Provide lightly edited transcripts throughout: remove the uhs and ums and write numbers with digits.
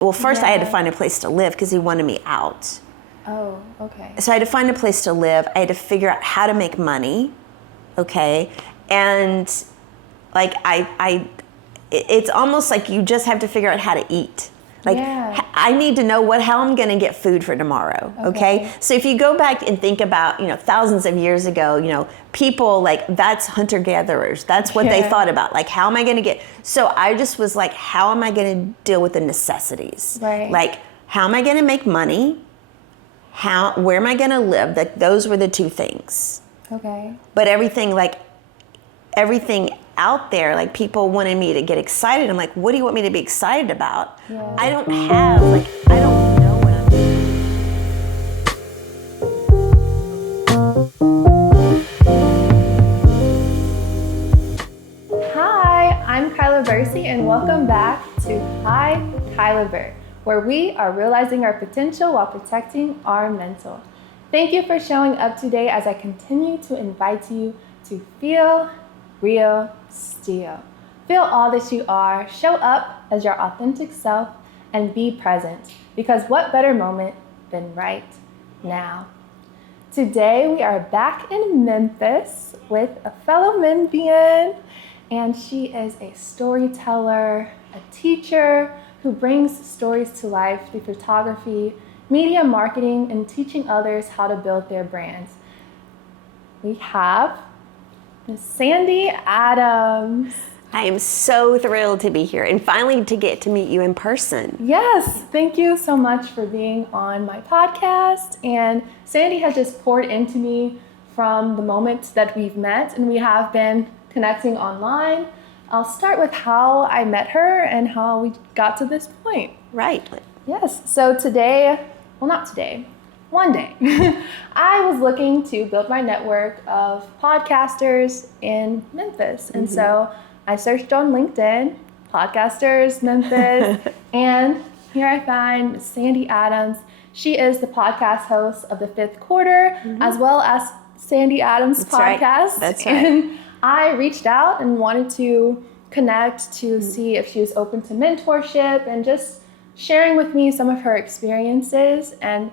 Well, first I had to find a place to live because he wanted me out. Oh, okay. So I had to find a place to live. I had to figure out how to make money, okay? And like it's almost like you just have to figure out how to eat. Like I need to know how I'm going to get food for tomorrow, okay? So if you go back and think about, thousands of years ago, people like that's hunter-gatherers. That's what they thought about. Like, how am I going to get? So I just was like, how am I going to deal with the necessities? Right. Like, how am I going to make money? Where am I going to live? Like, those were the two things. Okay. But everything out there, like people wanted me to get excited. I'm like, what do you want me to be excited about? Yeah. I don't know what I'm doing. Hi, I'm Kyla Bursey, and welcome back to Hikylabur, where we are realizing our potential while protecting our mental. Thank you for showing up today as I continue to invite you to feel real still. Feel all that you are, show up as your authentic self, and be present, because what better moment than right now? Today we are back in Memphis with a fellow Memphian, and she is a storyteller, a teacher who brings stories to life through photography, media marketing, and teaching others how to build their brands. We have Miss Sandy Adams. I am so thrilled to be here and finally to get to meet you in person. Yes, thank you so much for being on my podcast. And Sandy has just poured into me from the moment that we've met, and we have been connecting online. I'll start with how I met her and how we got to this point. Right. Yes, so one day, I was looking to build my network of podcasters in Memphis. And so I searched on LinkedIn, podcasters, Memphis, and here I find Miss Sandy Adams. She is the podcast host of The Fifth Quarter, as well as Sandy Adams Podcast. Right. That's right. And I reached out and wanted to connect to see if she was open to mentorship and just sharing with me some of her experiences. And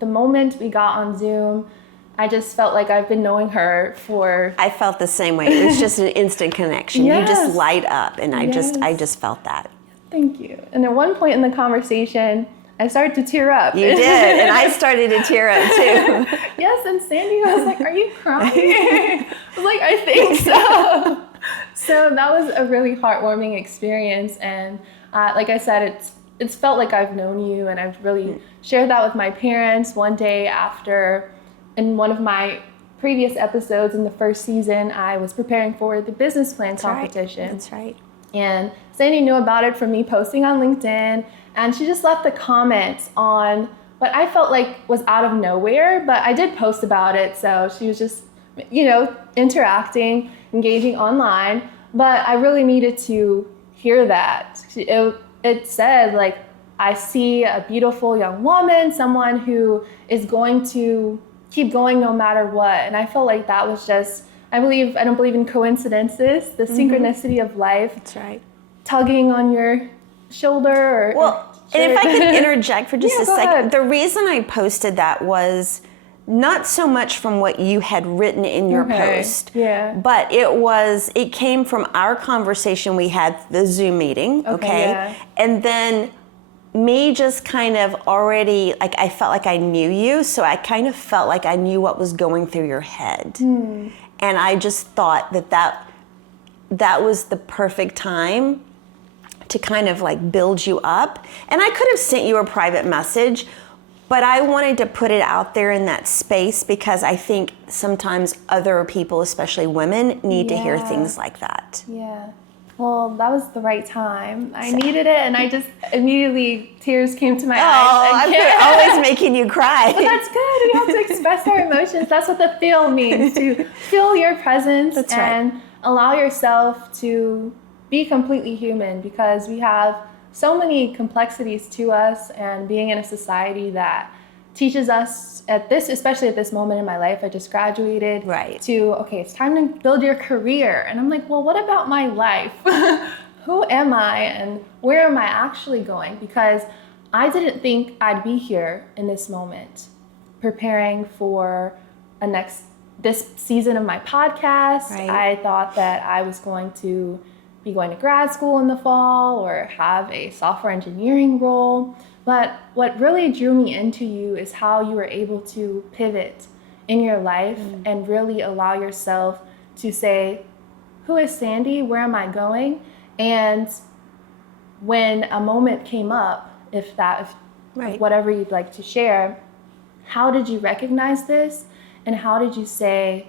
the moment we got on Zoom, I just felt like I've been knowing her for... I felt the same way. It was just an instant connection. Yes. You just light up, and I Yes. just felt that. Thank you. And at one point in the conversation, I started to tear up. You did, and I started to tear up too. Yes, and Sandy was like, "Are you crying?" I was like, "I think so." So that was a really heartwarming experience, and like I said, it's felt like I've known you, and I've really shared that with my parents one day after, in one of my previous episodes in the first season, I was preparing for the business plan competition. That's right. And Sandy knew about it from me posting on LinkedIn, and she just left the comments on what I felt like was out of nowhere, but I did post about it, so she was just, interacting, engaging online, but I really needed to hear that. It said, like, I see a beautiful young woman, someone who is going to keep going no matter what, and I felt like that was just, I don't believe in coincidences, the synchronicity of life. That's right. Tugging on your shoulder and if I could interject for just a second, ahead. The reason I posted that was not so much from what you had written in your post, but it came from our conversation we had, the Zoom meeting, okay? And then me just kind of already, like, I felt like I knew you, so I kind of felt like I knew what was going through your head. And I just thought that was the perfect time to kind of like build you up. And I could have sent you a private message, but I wanted to put it out there in that space because I think sometimes other people, especially women, need to hear things like that. Yeah. Well, that was the right time. I needed it, and I just immediately, tears came to my eyes. I'm always making you cry. But that's good. We have to express our emotions. That's what the feel means, to feel your presence and allow yourself to be completely human, because we have so many complexities to us, and being in a society that teaches us especially at this moment in my life, I just graduated okay, it's time to build your career. And I'm like, well, what about my life? Who am I and where am I actually going? Because I didn't think I'd be here in this moment, preparing for this season of my podcast. Right. I thought that I was going to be going to grad school in the fall or have a software engineering role. But what really drew me into you is how you were able to pivot in your life and really allow yourself to say, who is Sandy? Where am I going? And when a moment came up, if whatever you'd like to share, how did you recognize this? And how did you say,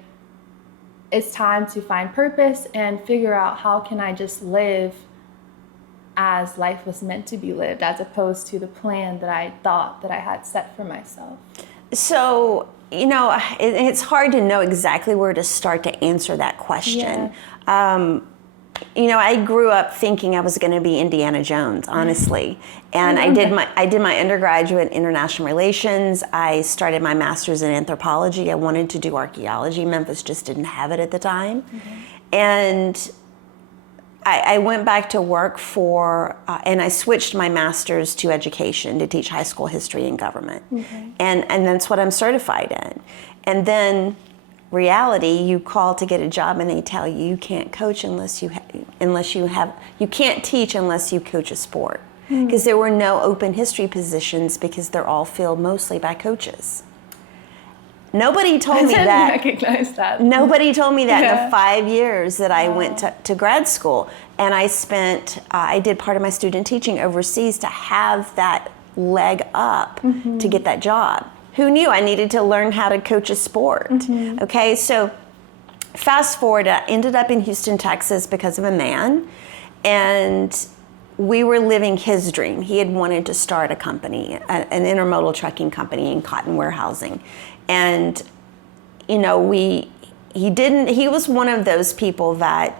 it's time to find purpose and figure out how can I just live as life was meant to be lived, as opposed to the plan that I thought that I had set for myself? So, it's hard to know exactly where to start to answer that question. Yeah. I grew up thinking I was going to be Indiana Jones, honestly. And I did my undergraduate in international relations. I started my master's in anthropology. I wanted to do archaeology. Memphis just didn't have it at the time. And I went back to work and I switched my master's to education to teach high school history and government. And that's what I'm certified in. And then reality, you call to get a job and they tell you you can't coach you can't teach unless you coach a sport. Because there were no open history positions because they're all filled mostly by coaches. Nobody told me that. I didn't recognize that. Nobody told me that in the 5 years that I went to grad school. And I did part of my student teaching overseas to have that leg up to get that job. Who knew I needed to learn how to coach a sport? Okay, so fast forward, I ended up in Houston, Texas because of a man, and we were living his dream. He had wanted to start a company, an intermodal trucking company in cotton warehousing. And, he was one of those people that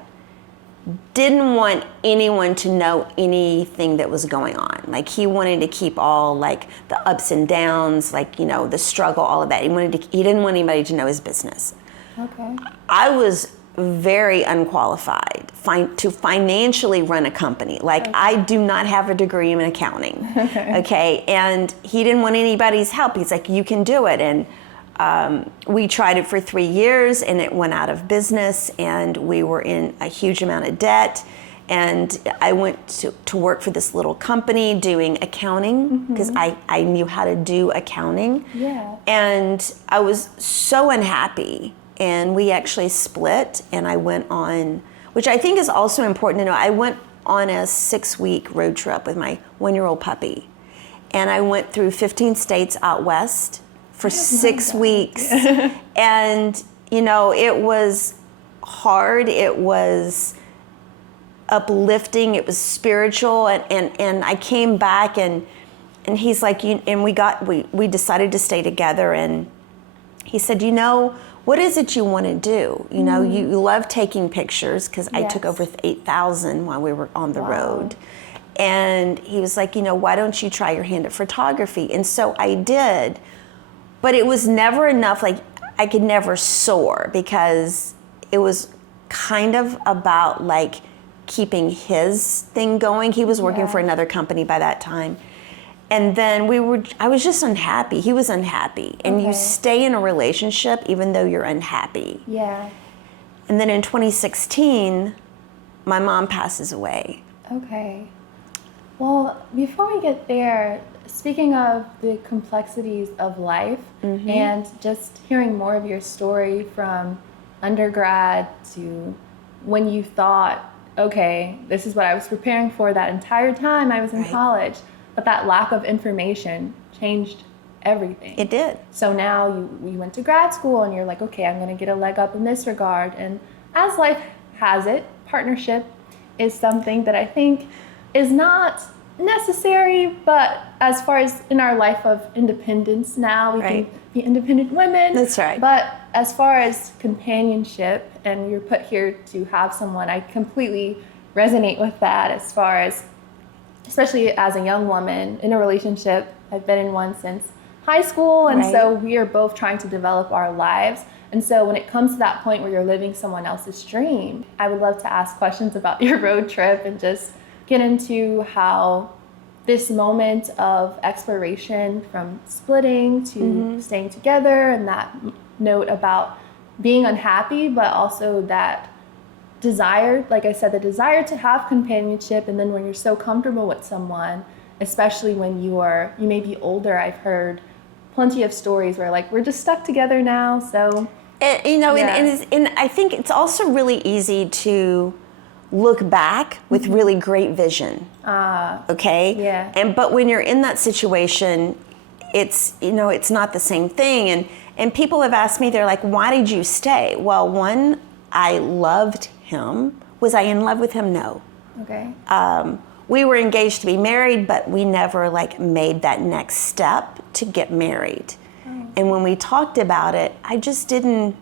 didn't want anyone to know anything that was going on. Like, he wanted to keep all the ups and downs, the struggle, all of that. He didn't want anybody to know his business. Okay. I was very unqualified to financially run a company. I do not have a degree in accounting. Okay. And he didn't want anybody's help. He's like, you can do it. And we tried it for 3 years and it went out of business and we were in a huge amount of debt. And I went to work for this little company doing accounting because I knew how to do accounting. Yeah. And I was so unhappy. And we actually split and I went on, which I think is also important to know, I went on a 6-week road trip with my 1-year-old puppy. And I went through 15 states out west for 6 weeks. And, it was hard. It was uplifting. It was spiritual. And I came back and he's like, and we decided to stay together. And he said, what is it you want to do? You love taking pictures because I took over 8,000 while we were on the road. And he was like, why don't you try your hand at photography? And so I did. But it was never enough, I could never soar because it was kind of about keeping his thing going. He was working for another company by that time. And then I was just unhappy. He was unhappy. And you stay in a relationship even though you're unhappy. Yeah. And then in 2016, my mom passes away. Okay. Well, before we get there, speaking of the complexities of life and just hearing more of your story from undergrad to when you thought, okay, this is what I was preparing for that entire time I was in college. But that lack of information changed everything. It did. So now you went to grad school and you're like, okay, I'm going to get a leg up in this regard. And as life has it, partnership is something that I think is not necessary, but as far as in our life of independence now, we can be independent women. That's right. But as far as companionship, and you're put here to have someone, I completely resonate with that as far as, especially as a young woman in a relationship. I've been in one since high school, and so we are both trying to develop our lives. And so when it comes to that point where you're living someone else's dream, I would love to ask questions about your road trip and just get into how this moment of exploration from splitting to staying together, and that note about being unhappy, but also that desire, like I said, the desire to have companionship. And then when you're so comfortable with someone, especially when you may be older, I've heard plenty of stories where like, we're just stuck together now. So, and I think it's also really easy to look back with really great vision. Okay? Yeah. But when you're in that situation, it's not the same thing. And people have asked me, they're like, why did you stay? Well, one, I loved him. Was I in love with him? No. Okay. We were engaged to be married, but we never like made that next step to get married. And when we talked about it, I didn't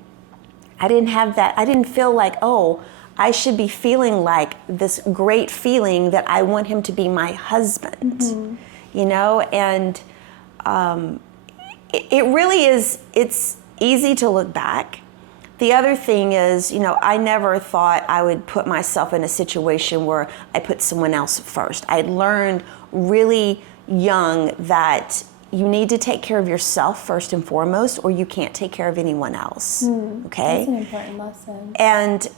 have that. I didn't feel like, oh, I should be feeling like this great feeling that I want him to be my husband, and it really is, it's easy to look back. The other thing is, I never thought I would put myself in a situation where I put someone else first. I learned really young that you need to take care of yourself first and foremost, or you can't take care of anyone else, okay? That's an important lesson. And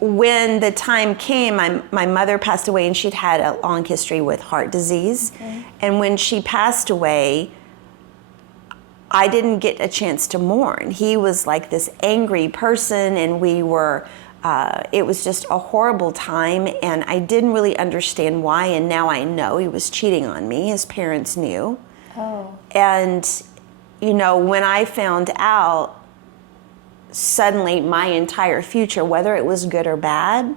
when the time came, my mother passed away, and she'd had a long history with heart disease. Okay. And when she passed away, I didn't get a chance to mourn. He was like this angry person, and we were, it was just a horrible time, and I didn't really understand why, and now I know he was cheating on me. His parents knew. Oh. And, when I found out, suddenly my entire future, whether it was good or bad,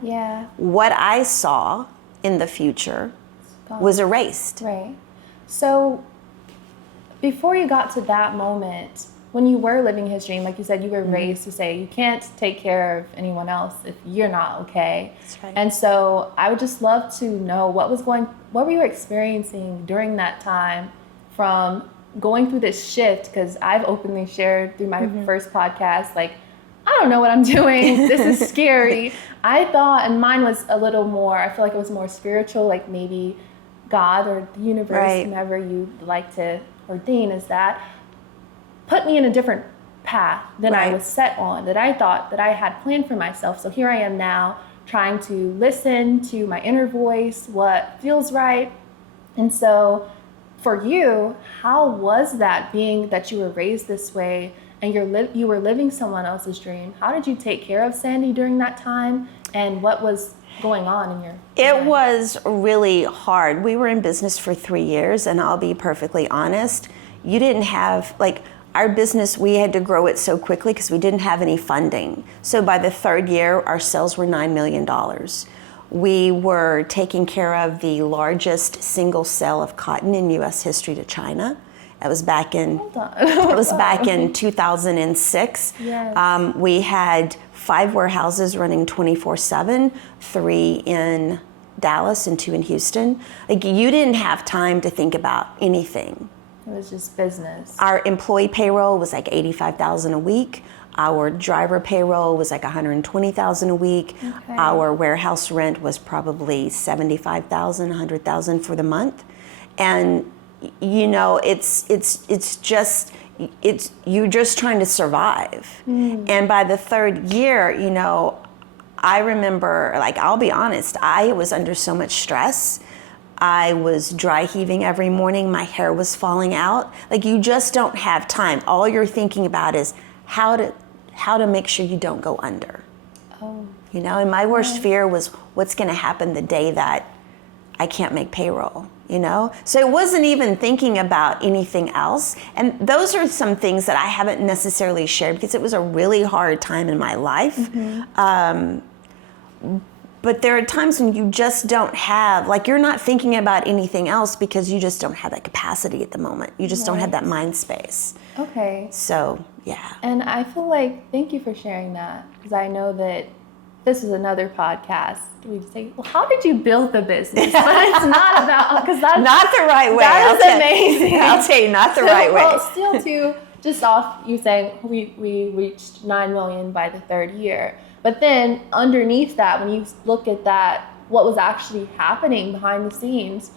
what I saw in the future was erased. Right. So before you got to that moment, when you were living his dream, like you said, you were raised to say you can't take care of anyone else if you're not okay. That's right. And so I would just love to know what were you experiencing during that time, from going through this shift, because I've openly shared through my first podcast, like, I don't know what I'm doing. This is scary. I thought, and mine was a little more, I feel like it was more spiritual, like maybe God or the universe, whomever you like to ordain as that, put me in a different path than I was set on, that I thought that I had planned for myself. So here I am now trying to listen to my inner voice, what feels right. And so for you, how was that, being that you were raised this way and you were living someone else's dream? How did you take care of Sandy during that time, and what was going on in your life? It was really hard. We were in business for 3 years, and I'll be perfectly honest, you didn't have, like, our business, we had to grow it so quickly because we didn't have any funding. So by the third year, our sales were $9 million. We were taking care of the largest single sale of cotton in U.S. history to China. That was back in, back in 2006. Yes. We had 5 warehouses running 24/7, 3 in Dallas and 2 in Houston. Like, you didn't have time to think about anything. It was just business. Our employee payroll was like $85,000 a week. Our driver payroll was like $120,000 a week. Okay. Our warehouse rent was probably $75,000, $100,000 for the month. And you're just trying to survive. And by the third year, I remember, like, I'll be honest, I was under so much stress. I was dry heaving every morning. My hair was falling out. Like, you just don't have time. All you're thinking about is how to make sure you don't go under. Oh. And my worst fear was what's going to happen the day that I can't make payroll. So it wasn't even thinking about anything else. And those are some things that I haven't necessarily shared because it was a really hard time in my life. But there are times when you just don't have, like, you're not thinking about anything else because you just don't have that capacity at the moment. You just don't have that mind space. Okay. So, yeah. And I feel like, thank you for sharing that, because I know that this is another podcast. We'd say, well, how did you build the business? But it's not about, because that's not the right way. That is amazing. I'll tell you, not the right way. Well, still too, just off you saying we reached 9 million by the third year. But then underneath that, when you look at that, what was actually happening behind the scenes,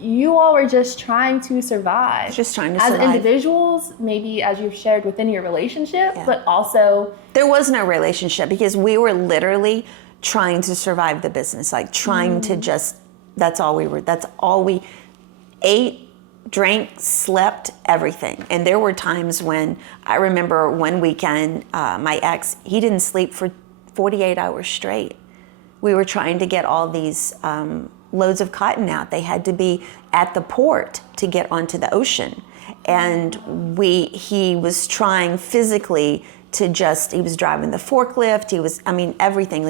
you all were just trying to survive. Just trying to survive. As individuals, maybe as you've shared within your relationship, but also... There was no relationship because we were literally trying to survive the business, like trying to just, that's all we ate, drank, slept, everything. And there were times when, I remember one weekend, my ex, he didn't sleep for 48 hours straight. We were trying to get all these loads of cotton out. They had to be at the port to get onto the ocean. And he was trying physically to he was driving the forklift. Everything.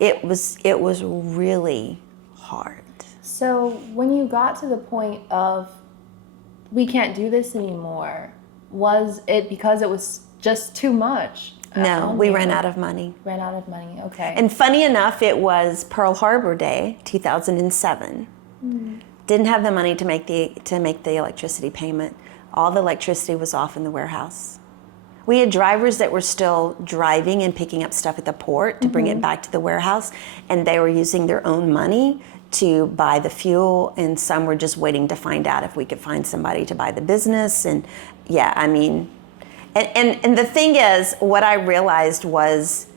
It was really hard. So when you got to the point of, we can't do this anymore, was it because it was just too much? No, we ran out of money. Ran out of money, okay. And funny enough, it was Pearl Harbor Day, 2007. Didn't have the money to make the electricity payment. All the electricity was off in the warehouse. We had drivers that were still driving and picking up stuff at the port to bring it back to the warehouse, and they were using their own money to buy the fuel, and some were just waiting to find out if we could find somebody to buy the business. And and the thing is, what I realized was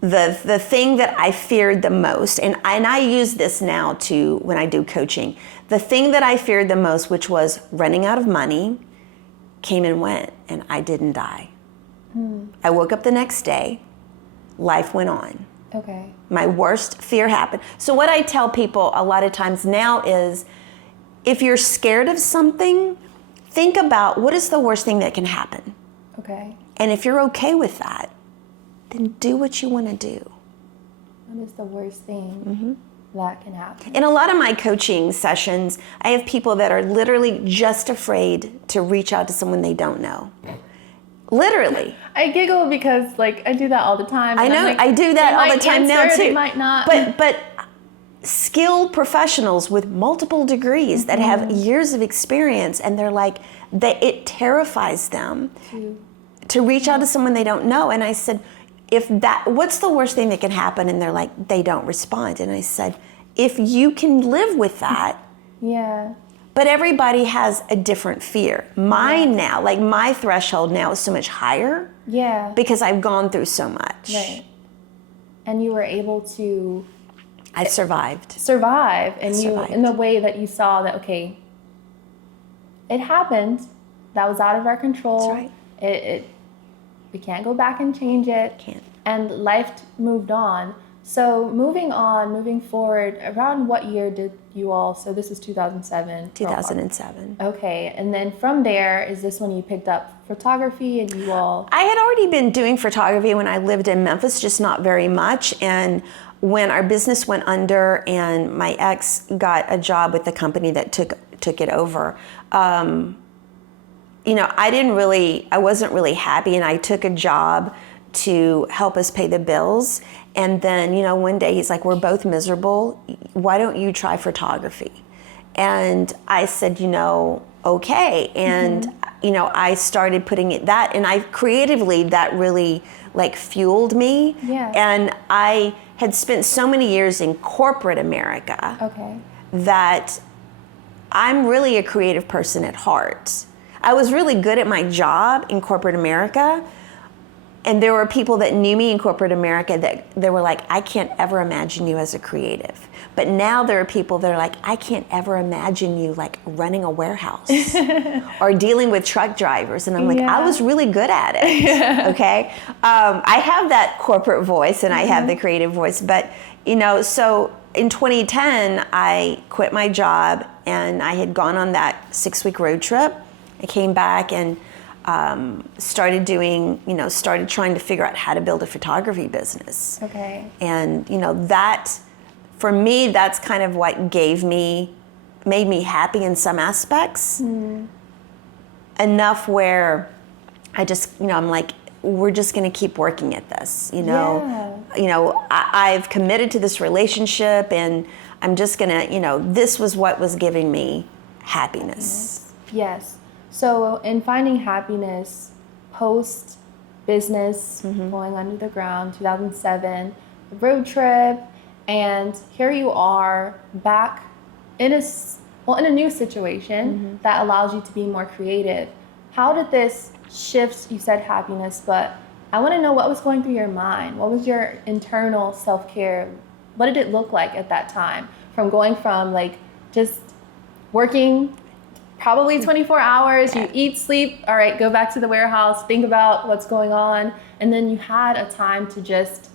the thing that I feared the most, and I use this now too when I do coaching, the thing that I feared the most, which was running out of money, came and went, and I didn't die. I woke up the next day, life went on. Okay. My worst fear happened. So what I tell people a lot of times now is, if you're scared of something, think about what is the worst thing that can happen. Okay. And if you're okay with that, then do what you want to do. What is the worst thing that can happen? In a lot of my coaching sessions, I have people that are literally just afraid to reach out to someone they don't know. Literally. I giggle because I do that all the time. I know, I do that all the time now too. They might not. But skilled professionals with multiple degrees that have years of experience, and they're like, it terrifies them to reach out to someone they don't know. And I said, what's the worst thing that can happen? And they're like, they don't respond. And I said, if you can live with that. Yeah. But everybody has a different fear. Mine now, my threshold now is so much higher. Yeah. Because I've gone through so much. Right. And you were able to... I survived. In the way that you saw that, okay, it happened. That was out of our control. That's right. We can't go back and change it. Can't. And life moved on. So moving forward, around what year did you all, so this is 2007? 2007. Okay, and then from there, is this when you picked up photography and you all? I had already been doing photography when I lived in Memphis, just not very much. And when our business went under and my ex got a job with the company that took it over, I wasn't really happy, and I took a job to help us pay the bills. And then, one day he's like, we're both miserable. Why don't you try photography? And I said, okay. And, I started putting that, and I creatively, that really fueled me. Yeah. And I had spent so many years in corporate America. Okay. That I'm really a creative person at heart. I was really good at my job in corporate America. And there were people that knew me in corporate America that they were like, I can't ever imagine you as a creative. But now there are people that are like, I can't ever imagine you running a warehouse or dealing with truck drivers. And I'm like, I was really good at it. Yeah. Okay. I have that corporate voice and I have the creative voice. But, so in 2010, I quit my job and I had gone on that 6-week road trip. I came back and started trying to figure out how to build a photography business. Okay. And, that, for me, that's kind of what made me happy in some aspects. Enough where I just, I'm like, we're just going to keep working at this, Yeah. I've committed to this relationship, and I'm just going to, this was what was giving me happiness. Yes. So in finding happiness post-business, going under the ground, 2007, the road trip, and here you are back in in a new situation that allows you to be more creative. How did this shift? You said happiness, but I want to know what was going through your mind. What was your internal self-care? What did it look like at that time? From going from like just working probably 24 hours, you eat, sleep, all right, go back to the warehouse, think about what's going on, and then you had a time to just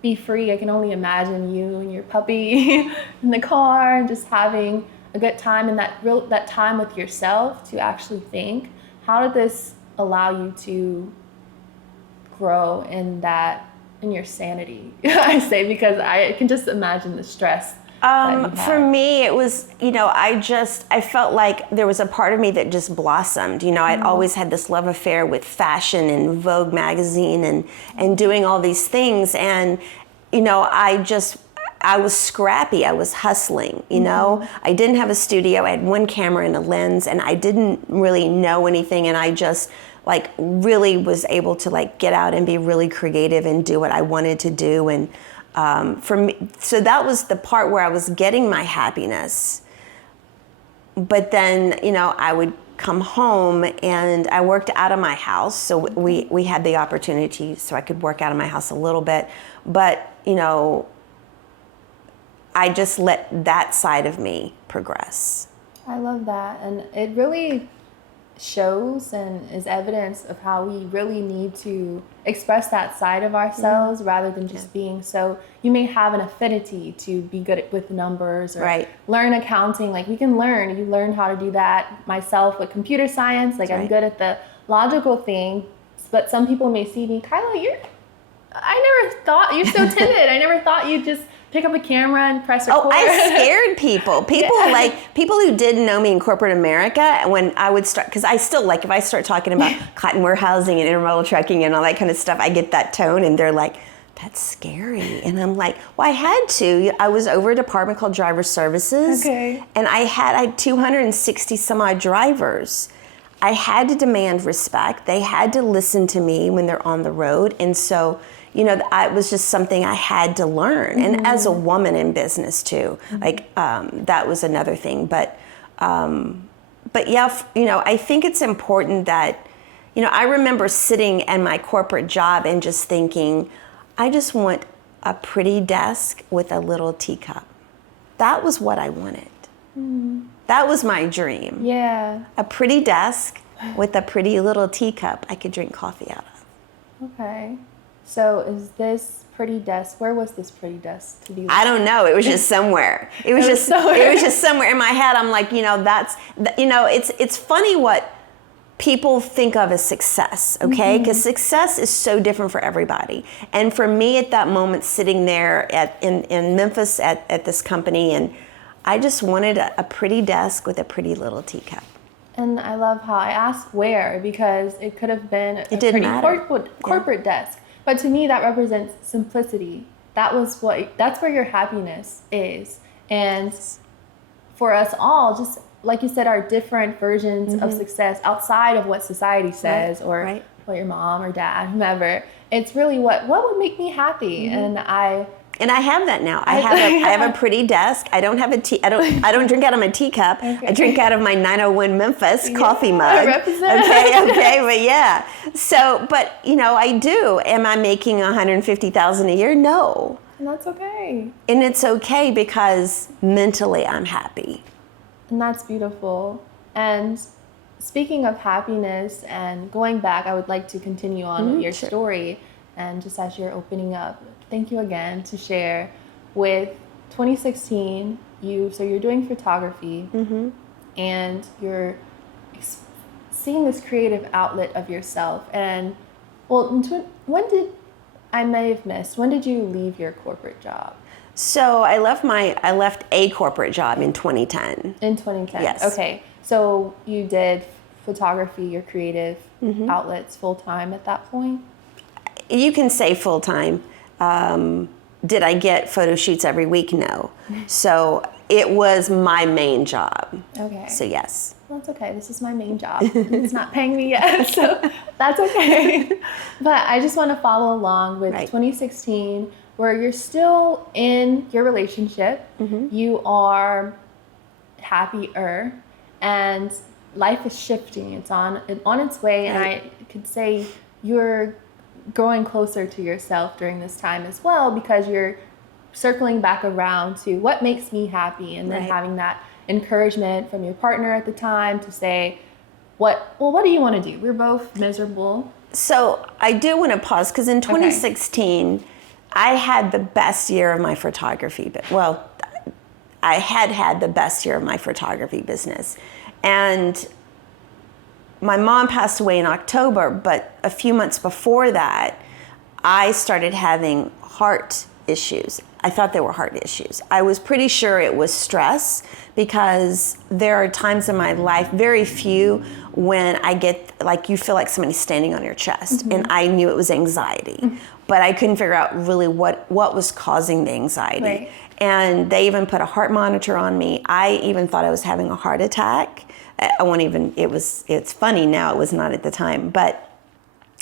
be free. I can only imagine you and your puppy in the car and just having a good time, and that time with yourself to actually think. How did this allow you to grow in your sanity? I say, because I can just imagine the stress. For me, it was, I felt like there was a part of me that just blossomed. I'd always had this love affair with fashion and Vogue magazine and doing all these things. And, I was scrappy. I was hustling, I didn't have a studio. I had one camera and a lens, and I didn't really know anything. And I just really was able to get out and be really creative and do what I wanted to do. And for me, so that was the part where I was getting my happiness. But then, I would come home and I worked out of my house. So we had the opportunity so I could work out of my house a little bit. But, I just let that side of me progress. I love that. And it really shows and is evidence of how we really need to express that side of ourselves rather than just being so. You may have an affinity to be good with numbers or learn accounting. You learn how to do that. Myself with computer science, I'm good at the logical thing, but some people may see me, Kyla, I never thought you're so timid. I never thought you'd just pick up a camera and press record. Oh, I scared people. People who didn't know me in corporate America, when I would start, because I still, if I start talking about cotton warehousing and intermodal trucking and all that kind of stuff, I get that tone and they're like, that's scary. And I'm like, well, I had to. I was over a department called Driver Services. Okay. And I had 260 some odd drivers. I had to demand respect. They had to listen to me when they're on the road. And so, it was just something I had to learn. And as a woman in business too, that was another thing. But yeah, I think it's important that, I remember sitting in my corporate job and just thinking, I just want a pretty desk with a little teacup. That was what I wanted. That was my dream. Yeah. A pretty desk with a pretty little teacup I could drink coffee out of. Okay. So is this pretty desk, where was this pretty desk to be? I don't know. It was just somewhere. It was just somewhere in my head. I'm like, it's funny what people think of as success, okay? Because success is so different for everybody. And for me at that moment, sitting there in Memphis at this company, and I just wanted a pretty desk with a pretty little teacup. And I love how I asked where, because it could have been a pretty corporate desk. But to me, that represents simplicity. That's where your happiness is. And for us all, just like you said, our different versions of success outside of what society says or what your mom or dad, whomever. It's really what would make me happy. And I have that now. I have a pretty desk. I don't have I don't drink out of my teacup. Okay. I drink out of my 901 Memphis coffee mug. I represent. Okay, but yeah. So, but I do. Am I making $150,000 a year? No. And that's okay. And it's okay because mentally I'm happy. And that's beautiful. And speaking of happiness and going back, I would like to continue on with your story. And just as you're opening up, thank you again to share with 2016. You're doing photography, and you're seeing this creative outlet of yourself. And when did you leave your corporate job? So I left a corporate job in 2010. In 2010. Yes. Okay. So you did photography, your creative outlets full time at that point? You can say full time. Did I get photo shoots every week? No. So it was my main job. Okay. So yes. That's okay. This is my main job. It's not paying me yet, so that's okay. But I just want to follow along with 2016, where you're still in your relationship. You are happier, and life is shifting. It's on its way, and I could say you're growing closer to yourself during this time as well, because you're circling back around to what makes me happy, and then having that encouragement from your partner at the time to say, what do you want to do? We're both miserable. So I do want to pause, because in 2016, I had the best year of my photography. Well, I had the best year of my photography business. And my mom passed away in October, but a few months before that, I started having heart issues. I thought they were heart issues. I was pretty sure it was stress, because there are times in my life, very few, when I get like, you feel like somebody's standing on your chest, and I knew it was anxiety, but I couldn't figure out really what was causing the anxiety. Right. And they even put a heart monitor on me. I even thought I was having a heart attack. It's funny now, it was not at the time, but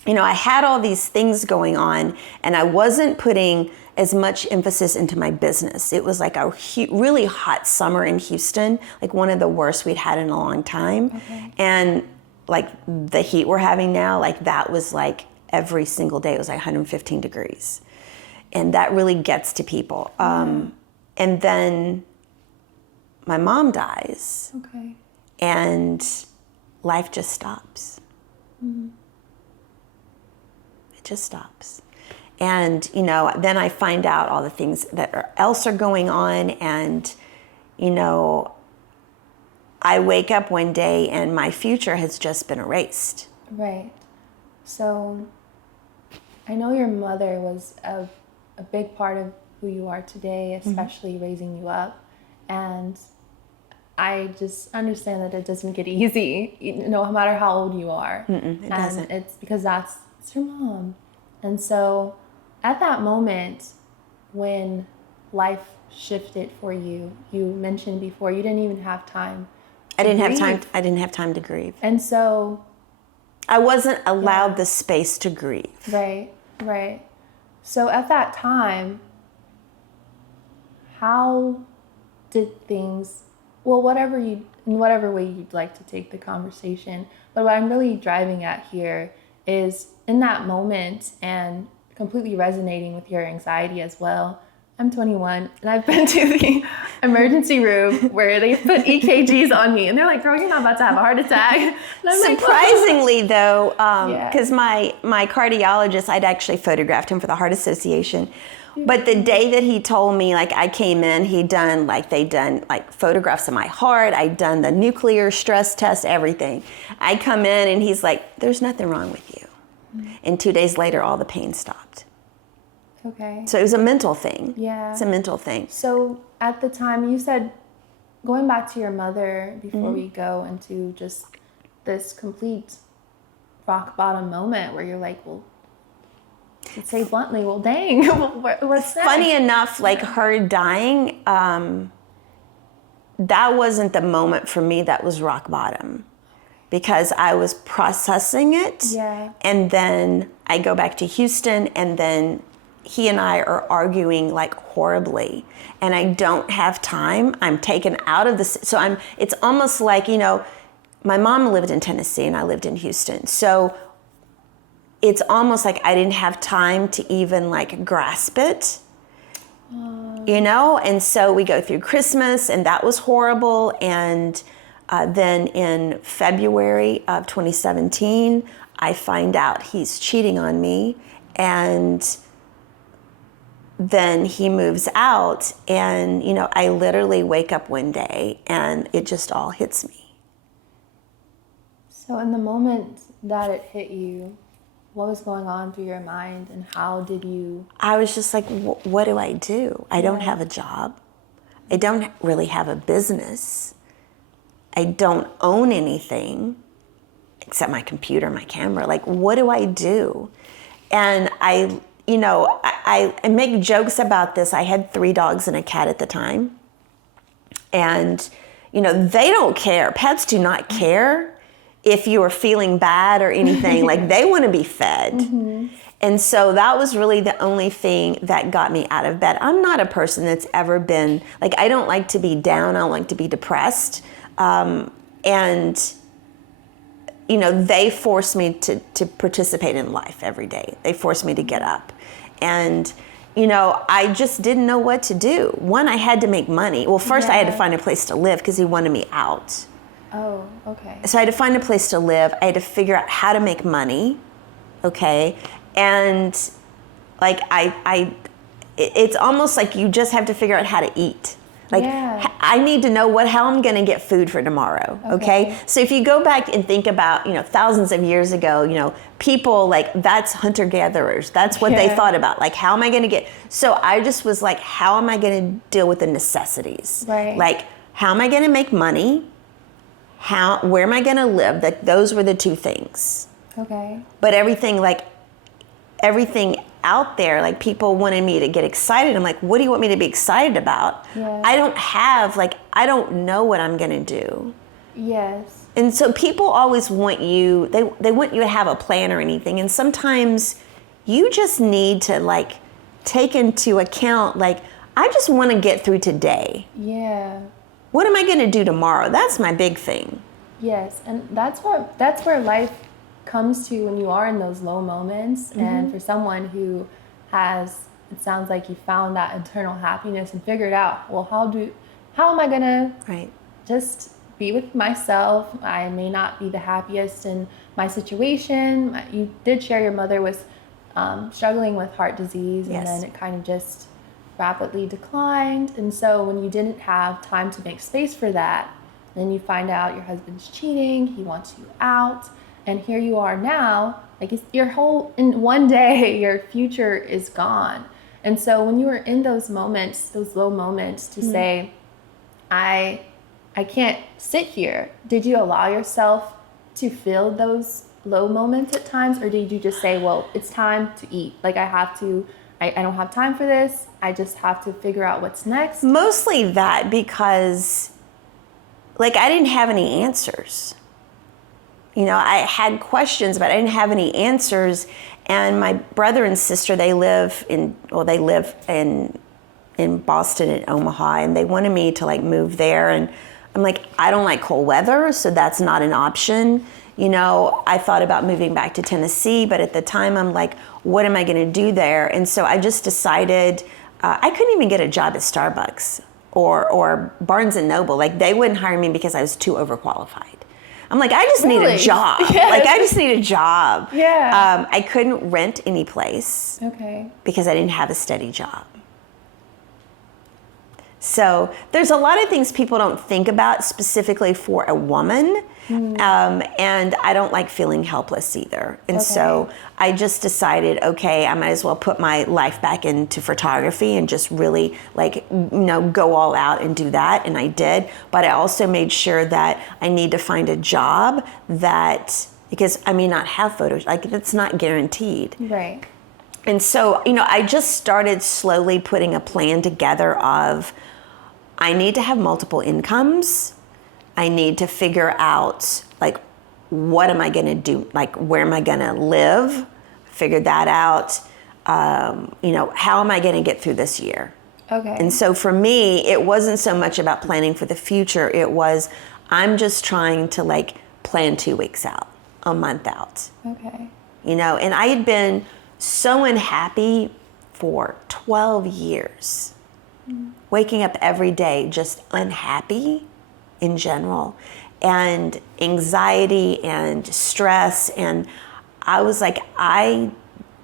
I had all these things going on, and I wasn't putting as much emphasis into my business. It was like a really hot summer in Houston, like one of the worst we'd had in a long time. Okay. And like the heat we're having now, like that was like every single day, it was like 115 degrees. And that really gets to people. And then my mom dies. Okay. And life just stops. It just stops. And, then I find out all the things that else are going on. And, I wake up one day and my future has just been erased. Right. So I know your mother was a big part of who you are today, especially raising you up. And I just understand that it doesn't get easy, no matter how old you are. It doesn't. It's because it's your mom. And so at that moment when life shifted for you, you mentioned before you didn't even have time. I didn't have time to grieve. And so I wasn't allowed the space to grieve. Right. So at that time, how did things, in whatever way you'd like to take the conversation, but what I'm really driving at here is in that moment, and completely resonating with your anxiety as well. I'm 21 and I've been to the emergency room where they put EKGs on me, and they're like, girl, you're not about to have a heart attack. And I'm surprisingly though, because my cardiologist, I'd actually photographed him for the Heart Association. But the day that he told me, like I came in, they'd done photographs of my heart. I'd done the nuclear stress test, everything. I come in and he's like, there's nothing wrong with you. And 2 days later, all the pain stopped. Okay. So it was a mental thing. Yeah. It's a mental thing. So at the time, you said, going back to your mother before we go into just this complete rock bottom moment where you're like, well, to say bluntly, well, dang, what's next? Funny enough, like her dying, that wasn't the moment for me that was rock bottom, because I was processing it. Yeah. And then I go back to Houston, and then he and I are arguing like horribly, and I don't have time. I'm taken out of this. So it's almost like, my mom lived in Tennessee and I lived in Houston. So it's almost like I didn't have time to even like grasp it, and so we go through Christmas, and that was horrible. And then in February of 2017, I find out he's cheating on me, and then he moves out, and I literally wake up one day and it just all hits me. So in the moment that it hit you, what was going on through your mind, and how did you? I was just like, what do I do? I don't have a job. I don't really have a business. I don't own anything except my computer, my camera. Like, what do I do? And I make jokes about this. I had 3 dogs and a cat at the time. And, they don't care. Pets do not care if you are feeling bad or anything. Like, they want to be fed. And so that was really the only thing that got me out of bed. I'm not a person that's ever been, like, I don't like to be down. I don't like to be depressed. And, you know, they force me to participate in life every day. They force me to get up. And, you know, I just didn't know what to do. One, I had to make money. Well, first I had to find a place to live because he wanted me out. Oh, okay. So I had to find a place to live. I had to figure out how to make money. Okay. And like it's almost like you just have to figure out how to eat. Like I need to know how I'm going to get food for tomorrow. Okay. So if you go back and think about, you know, thousands of years ago, you know, people like that's hunter gatherers. That's what they thought about. Like, how am I going to get? So I just was like, how am I going to deal with the necessities? Right. Like, how am I going to make money? Where am I going to live? Like, those were the two things. Okay. But everything out there, like, people wanted me to get excited. I'm like, what do you want me to be excited about? I don't know what I'm going to do. Yes. And so people always want you, they want you to have a plan or anything. And sometimes you just need to like take into account, like, I just want to get through today. Yeah. What am I going to do tomorrow? That's my big thing. Yes. And that's where life comes to when you are in those low moments. And for someone who has, it sounds like you found that internal happiness and figured out, well, how am I gonna just be with myself? I may not be the happiest in my situation. You did share your mother was struggling with heart disease, and then it kind of just rapidly declined. And so when you didn't have time to make space for that, then you find out your husband's cheating, he wants you out. And here you are now, like, in one day, your future is gone. And so when you were in those moments, those low moments, to say, I can't sit here, did you allow yourself to feel those low moments at times? Or did you just say, well, it's time to eat? Like, I don't have time for this. I just have to figure out what's next. Mostly that, because, like, I didn't have any answers. You know, I had questions, but I didn't have any answers. And my brother and sister, they live in Boston and Omaha, and they wanted me to like move there. And I'm like, I don't like cold weather, so that's not an option. You know, I thought about moving back to Tennessee, but at the time I'm like, what am I going to do there? And so I just decided I couldn't even get a job at Starbucks or Barnes and Noble. Like, they wouldn't hire me because I was too overqualified. I'm like, I just need a job. Yes. Like, I just need a job. Yeah. I couldn't rent any place. Okay. Because I didn't have a steady job. So there's a lot of things people don't think about specifically for a woman. And I don't like feeling helpless either. And so I just decided, okay, I might as well put my life back into photography and just really, like, you know, go all out and do that. And I did. But I also made sure that I need to find a job because I may not have photos, like, that's not guaranteed. Right. And so, you know, I just started slowly putting a plan together of, I need to have multiple incomes. I need to figure out, like, what am I going to do? Like, where am I going to live? Figure that out. You know, how am I going to get through this year? Okay. And so for me, it wasn't so much about planning for the future. It was, I'm just trying to, like, plan 2 weeks out, a month out. Okay. You know, and I had been so unhappy for 12 years. Waking up every day just unhappy in general, and anxiety and stress. And I was like, I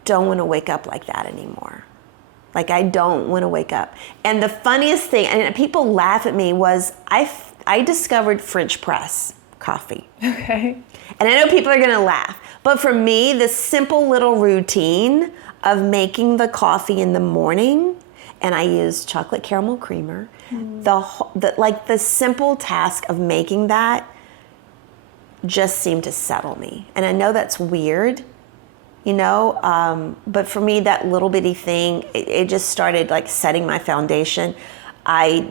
don't want to wake up like that anymore. Like, I don't want to wake up. And the funniest thing, and people laugh at me, was I discovered French press coffee. Okay. And I know people are going to laugh, but for me, the simple little routine of making the coffee in the morning, and I use chocolate caramel creamer. The simple task of making that just seemed to settle me. And I know that's weird, you know, but for me, that little bitty thing, it just started, like, setting my foundation. I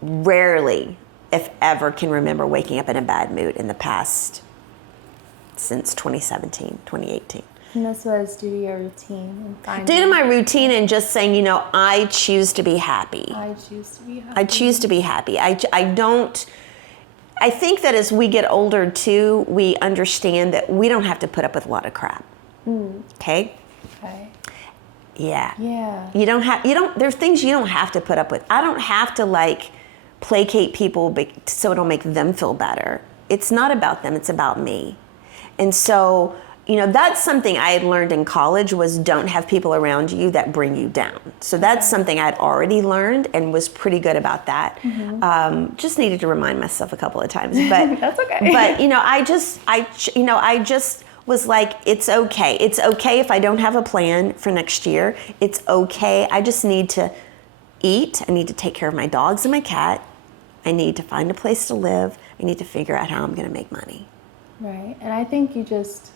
rarely, if ever, can remember waking up in a bad mood in the past since 2017, 2018. And this was due to your routine and due to my routine and just saying, you know, I choose to be happy. I choose to be happy. I choose to be happy. I think that as we get older too, we understand that we don't have to put up with a lot of crap. Okay? Okay. Yeah. Yeah. There's things you don't have to put up with. I don't have to like placate people so it'll make them feel better. It's not about them, it's about me. And so, you know, that's something I had learned in college was don't have people around you that bring you down. So that's something I'd already learned and was pretty good about that. Just needed to remind myself a couple of times, but that's okay. But, you know, I just was like, it's okay. It's okay if I don't have a plan for next year. It's okay. I just need to eat. I need to take care of my dogs and my cat. I need to find a place to live. I need to figure out how I'm going to make money. Right. And I think you just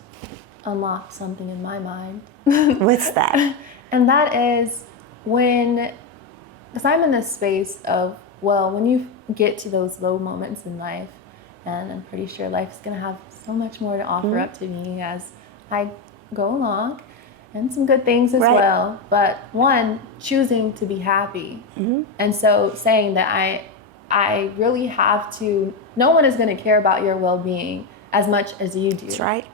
unlocked something in my mind. What's that? And that is because I'm in this space of, well, when you get to those low moments in life, and I'm pretty sure life is going to have so much more to offer up to me as I go along, and some good things as well. But one, choosing to be happy. And so saying that I really have to, no one is going to care about your well-being as much as you do. That's right.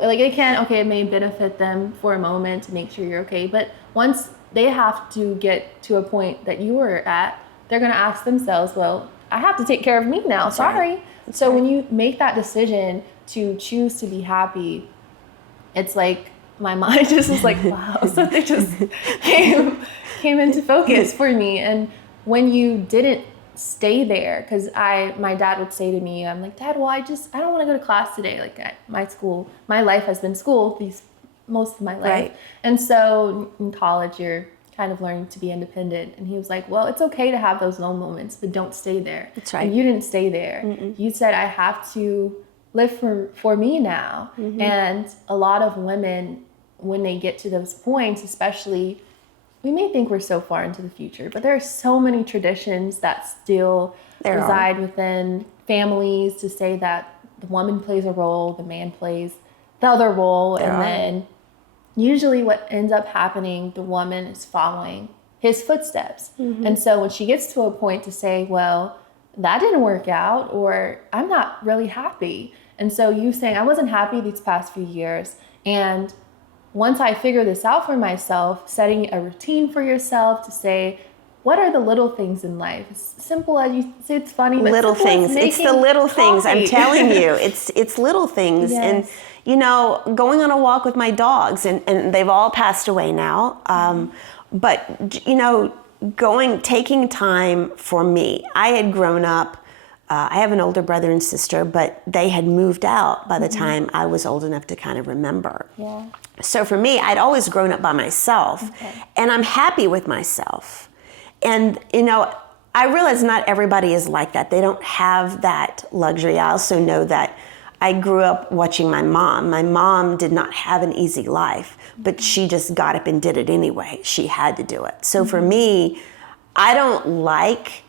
Like it may benefit them for a moment to make sure you're okay. But once they have to get to a point that you were at, they're going to ask themselves, well, I have to take care of me now. That's Sorry. Right. So when you make that decision to choose to be happy, it's like my mind just was like, wow, something just came into focus for me. And when you didn't stay there, because my dad would say to me, I'm like, Dad, well, I don't want to go to class today. Like at my school, my life has been school most of my life. Right. And so in college, you're kind of learning to be independent. And he was like, well, it's okay to have those low moments, but don't stay there. That's right. And you didn't stay there. You said, I have to live for me now. And a lot of women, when they get to those points, especially, we may think we're so far into the future, but there are so many traditions that still reside within families to say that the woman plays a role, the man plays the other role, then usually what ends up happening, the woman is following his footsteps. And so when she gets to a point to say, well, that didn't work out, or I'm not really happy. And so you saying, I wasn't happy these past few years. And once I figure this out for myself, setting a routine for yourself to say, what are the little things in life? It's simple as you say, it's funny, but little things. It's the little things. I'm telling you, it's little things. Yes. And, you know, going on a walk with my dogs, and they've all passed away now. But, you know, taking time for me. I had grown up, I have an older brother and sister, but they had moved out by the time I was old enough to kind of remember. Yeah. So for me, I'd always grown up by myself, and I'm happy with myself. And, you know, I realize not everybody is like that. They don't have that luxury. I also know that I grew up watching my mom. My mom did not have an easy life, but she just got up and did it anyway. She had to do it. So for me, I don't like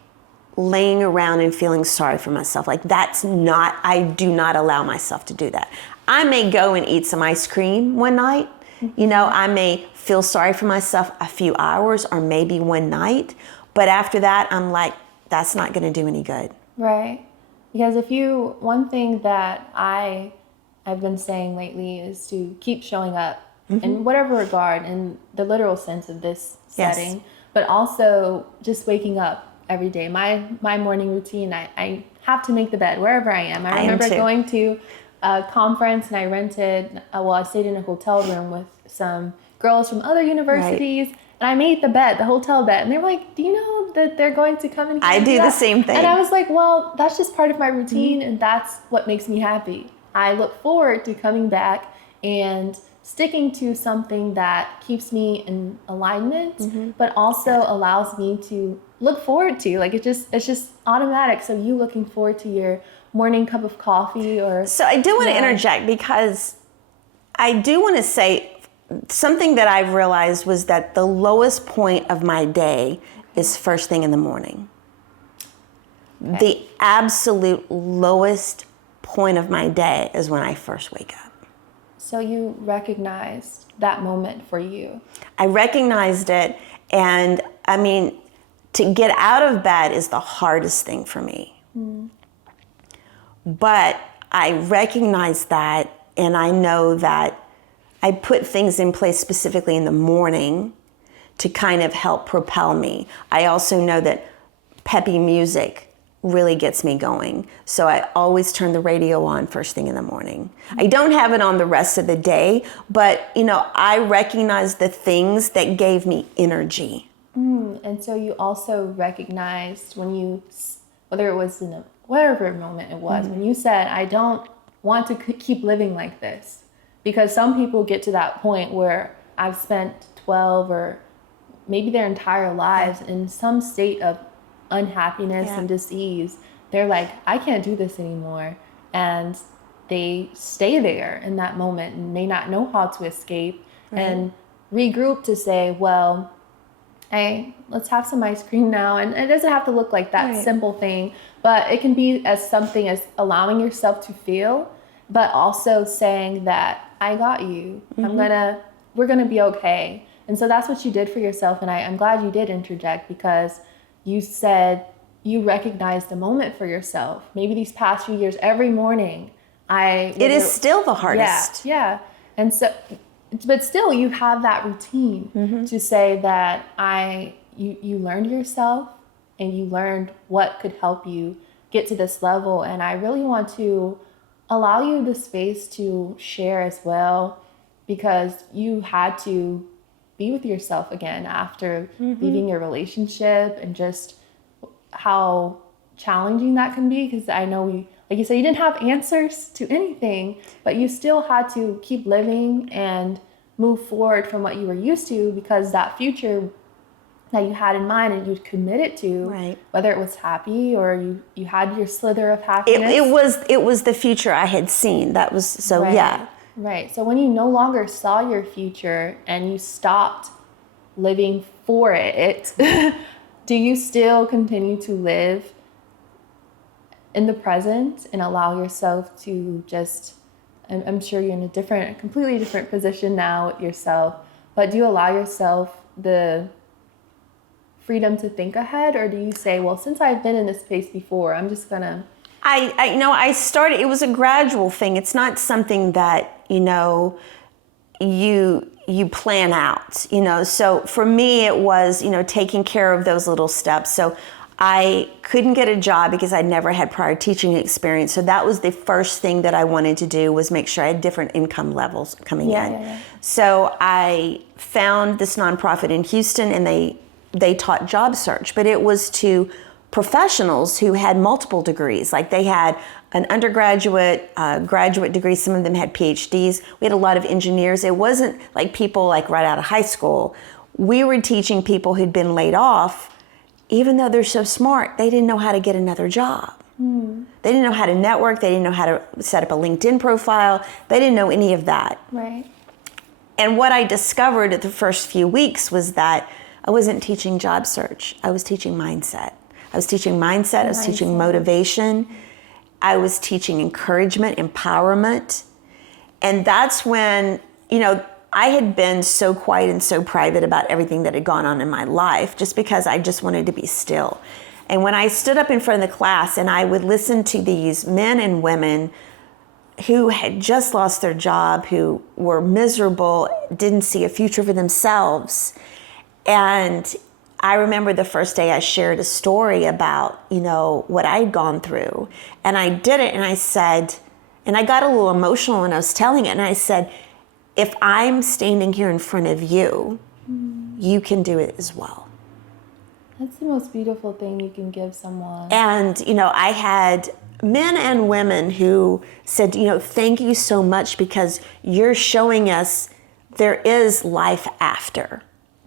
laying around and feeling sorry for myself. Like I do not allow myself to do that. I may go and eat some ice cream one night. You know, I may feel sorry for myself a few hours or maybe one night. But after that, I'm like, that's not going to do any good. Right. Because one thing that I've been saying lately is to keep showing up in whatever regard, in the literal sense of this setting, but also just waking up every day. My morning routine, I have to make the bed wherever I am. I remember going to a conference and I stayed in a hotel room with some girls from other universities. Right. And I made the hotel bed. And they were like, do you know that they're going to come and I do the same thing. And I was like, well, that's just part of my routine. And that's what makes me happy. I look forward to coming back and sticking to something that keeps me in alignment, but also allows me to look forward to. Like it's just automatic. So you looking forward to your morning cup of coffee or... So I do want to interject, because I do want to say something that I've realized was that the lowest point of my day is first thing in the morning. Okay. The absolute lowest point of my day is when I first wake up. So you recognized that moment for you. I recognized it, and I mean, to get out of bed is the hardest thing for me. But I recognize that, and I know that I put things in place specifically in the morning to kind of help propel me. I also know that peppy music really gets me going. So I always turn the radio on first thing in the morning. I don't have it on the rest of the day, but I recognize the things that gave me energy. And so you also recognized when you, whether it was in whatever moment it was, when you said, I don't want to keep living like this. Because some people get to that point where I've spent 12 or maybe their entire lives in some state of unhappiness and dis-ease. They're like, I can't do this anymore. And they stay there in that moment and may not know how to escape and regroup to say, well, hey, let's have some ice cream now. And it doesn't have to look like that simple thing, but it can be as something as allowing yourself to feel, but also saying that I got you. We're gonna be okay. And so that's what you did for yourself. And I'm glad you did interject, because you said you recognized the moment for yourself. Maybe these past few years, every morning, it is still the hardest. Yeah. And so, but still you have that routine to say that you learned yourself and you learned what could help you get to this level. And I really want to allow you the space to share as well, because you had to be with yourself again after leaving your relationship, and just how challenging that can be. Because I know like you said, you didn't have answers to anything, but you still had to keep living and move forward from what you were used to, because that future that you had in mind and you'd committed to, whether it was happy or you had your slither of happiness. It was the future I had seen. That was so Right. So when you no longer saw your future and you stopped living for it, do you still continue to live in the present and allow yourself to just, I'm sure you're in a completely different position now with yourself, but do you allow yourself the freedom to think ahead? Or do you say, well, since I've been in this space before, I'm just gonna... I started, it was a gradual thing. It's not something that, you plan out, So for me, it was, taking care of those little steps. So I couldn't get a job because I never had prior teaching experience. So that was the first thing that I wanted to do, was make sure I had different income levels coming in. So I found this nonprofit in Houston, and they taught job search, but it was to professionals who had multiple degrees. Like they had an undergraduate, graduate degree. Some of them had PhDs. We had a lot of engineers. It wasn't like people like right out of high school. We were teaching people who'd been laid off. Even though they're so smart, they didn't know how to get another job. They didn't know how to network. They didn't know how to set up a LinkedIn profile. They didn't know any of that. And what I discovered at the first few weeks was that I wasn't teaching job search. I was teaching mindset. I was teaching motivation. I was teaching encouragement, empowerment. And that's when, I had been so quiet and so private about everything that had gone on in my life, just because I just wanted to be still. And when I stood up in front of the class and I would listen to these men and women who had just lost their job, who were miserable, didn't see a future for themselves. And I remember the first day I shared a story about, what I'd gone through. And I did it, and I said, and I got a little emotional when I was telling it, and I said, if I'm standing here in front of you, you can do it as well. That's the most beautiful thing you can give someone. And, I had men and women who said, thank you so much, because you're showing us there is life after.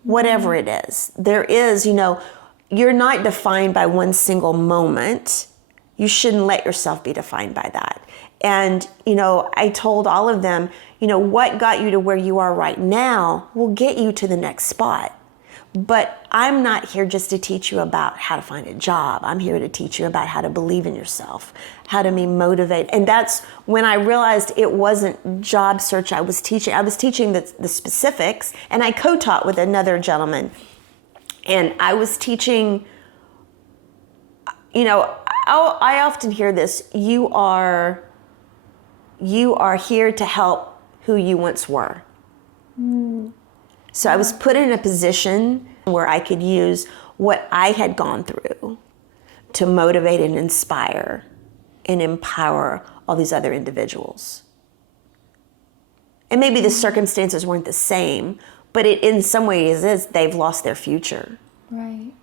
Whatever it is, there is, you're not defined by one single moment. You shouldn't let yourself be defined by that. And, I told all of them, what got you to where you are right now will get you to the next spot. But I'm not here just to teach you about how to find a job. I'm here to teach you about how to believe in yourself, how to be motivated. And that's when I realized it wasn't job search I was teaching. I was teaching the specifics, and I co-taught with another gentleman. And I was teaching, I often hear this, you are here to help who you once were. So I was put in a position where I could use what I had gone through to motivate and inspire and empower all these other individuals. And maybe the circumstances weren't the same, but it in some ways is they've lost their future. Right.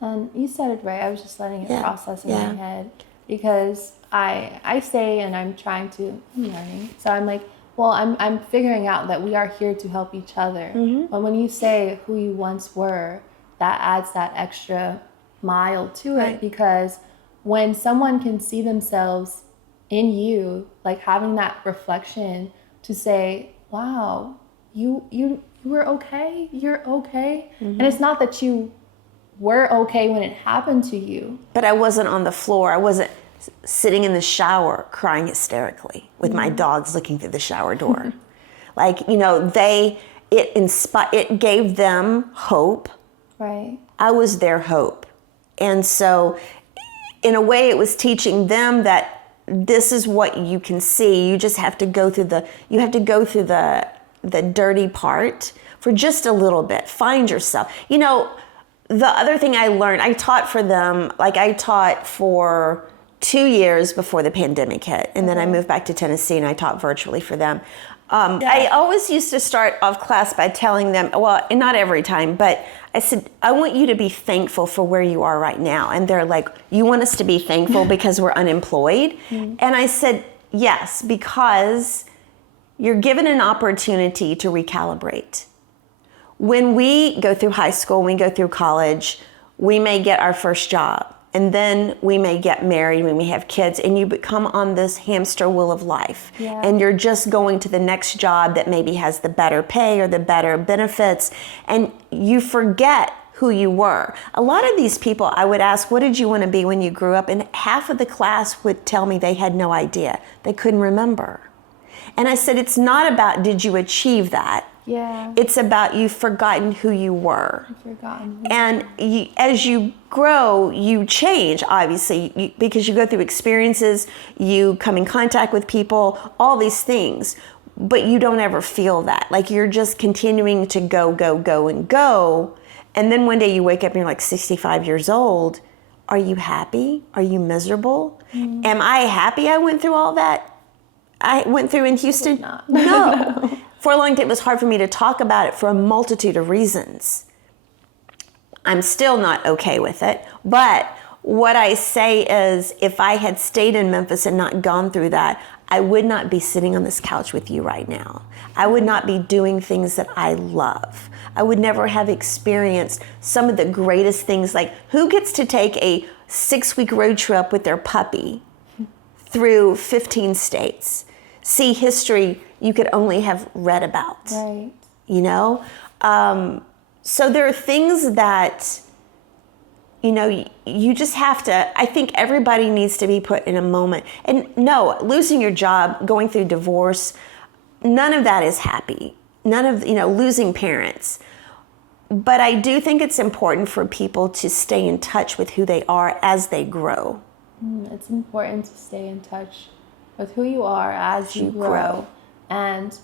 And you said it right. I was just letting it process in my head, because I say, and I'm learning. So I'm like, well, I'm figuring out that we are here to help each other. But when you say who you once were, that adds that extra mile to it, because when someone can see themselves in you, like having that reflection to say, wow, you were okay, you're okay. And it's not that you were okay when it happened to you. But I wasn't on the floor. I wasn't sitting in the shower crying hysterically with my dogs looking through the shower door. It gave them hope. Right. I was their hope. And so in a way it was teaching them that this is what you can see. You just have to go through the dirty part for just a little bit. Find yourself. The other thing I learned, I taught for them, I taught for 2 years before the pandemic hit. And then I moved back to Tennessee and I taught virtually for them. I always used to start off class by telling them, well, not every time, but I said, I want you to be thankful for where you are right now. And they're like, you want us to be thankful because we're unemployed? And I said, yes, because you're given an opportunity to recalibrate. When we go through high school, we go through college, we may get our first job. And then we may get married, we may have kids, and you become on this hamster wheel of life. Yeah. And you're just going to the next job that maybe has the better pay or the better benefits, and you forget who you were. A lot of these people, I would ask, what did you want to be when you grew up? And half of the class would tell me they had no idea. They couldn't remember. And I said, it's not about did you achieve that. Yeah. It's about you've forgotten who you were. And as you grow, you change, obviously, because you go through experiences, you come in contact with people, all these things, but you don't ever feel that. Like you're just continuing to go, and go. And then one day you wake up and you're like 65 years old. Are you happy? Are you miserable? Am I happy I went through all that I went through in Houston? Not. No. For a long time, it was hard for me to talk about it for a multitude of reasons. I'm still not okay with it. But what I say is, if I had stayed in Memphis and not gone through that, I would not be sitting on this couch with you right now. I would not be doing things that I love. I would never have experienced some of the greatest things. Like, who gets to take a 6-week road trip with their puppy through 15 states? See history you could only have read about. Right. So there are things that, you just have to, I think everybody needs to be put in a moment. And no, losing your job, going through divorce, none of that is happy. None of, losing parents. But I do think it's important for people to stay in touch with who they are as they grow. It's important to stay in touch with who you are as you grow. And